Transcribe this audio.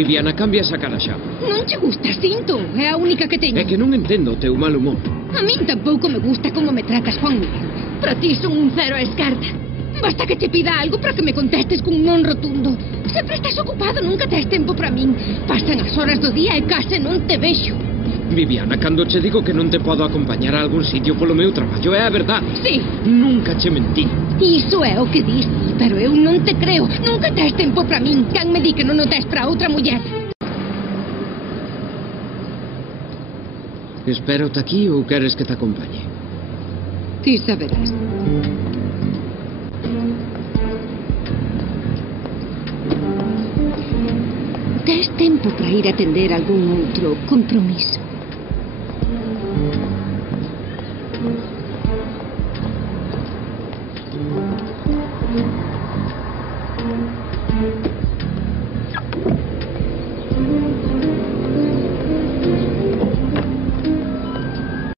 Viviana, cambia esa cara xa. Non che gusta, sinto. É a única que teño. É que non entendo o teu mal humor. A min tampouco me gusta como me tratas, Juan Miguel. Para ti son un cero a escarta. Basta que te pida algo para que me contestes cun non rotundo. Sempre estás ocupado, nunca tes tempo para min. Pasan as horas do día e case non te vexo. Viviana, cando che digo que non te podo acompañar a algún sitio polo meu traballo, é a verdade. Sí. Nunca che mentí. Iso é o que dis, pero eu non te creo. Nunca tes tempo para min. Can me di que non o tes para outra muller. Espérote aquí ou queres que te acompañe? Ti saberás. Tes tempo para ir a atender algún outro compromiso.